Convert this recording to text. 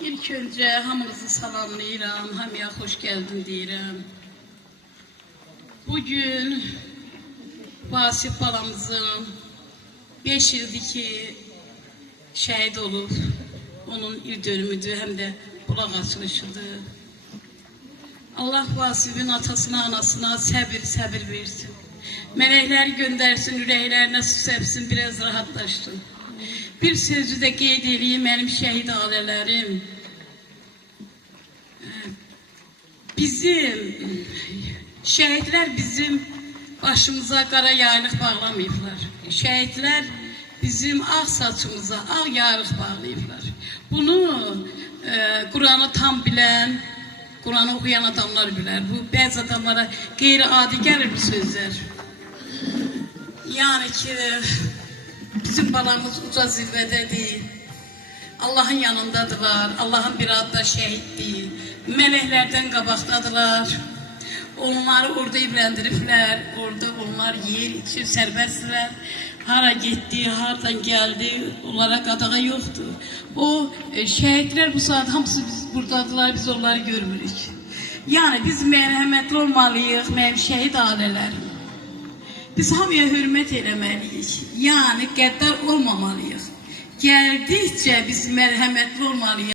İlk önce hamınızı salamlayıram, hamıya hoş geldin deyirəm. Bugün Vasif balamızın 5 ildir ki şəhid olub. Onun il dönümüdür, həm də bulaq açılışıdır. Allah Vasif'in atasına, anasına səbir versin. Mələklər göndərsin, ürəklərinə su səpsin, biraz rahatlaşsın. Bir sözü də qeyd edeyim, mənim şəhid ailələrim. Şəhidlər bizim başımıza qara yaylıq bağlamayıblar. Şəhidlər bizim ağ saçımıza ağ yaylıq bağlayıblar. Bunu Kur'an'ı tam bilən, Kur'an'ı okuyan adamlar bilər. Bu bəzi adamlara qeyri-adi gəlir bu sözlər. Yani ki bizim balamız uca zirvədədir. Allah'ın yanındadılar. Allah'ın bir adda şəhiddir. Mələklərdən qabaqdadılar. Onları orada evləndiriblər. Orada onlar yer içir, sərbəstdirlər. Hara getdi, haradan gəldi, onlara qadağa yoxdur. O şəhidlər bu saat hamısı biz buradadılar, biz onları görmürük. Yani biz mərhəmətli olmalıyıq, mənim şəhid ailələrim. Biz hamıya hürmət eləməliyik. Yani qəddar olmamalıyıq. Gəldikcə biz mərhəmətli olmalıyıq.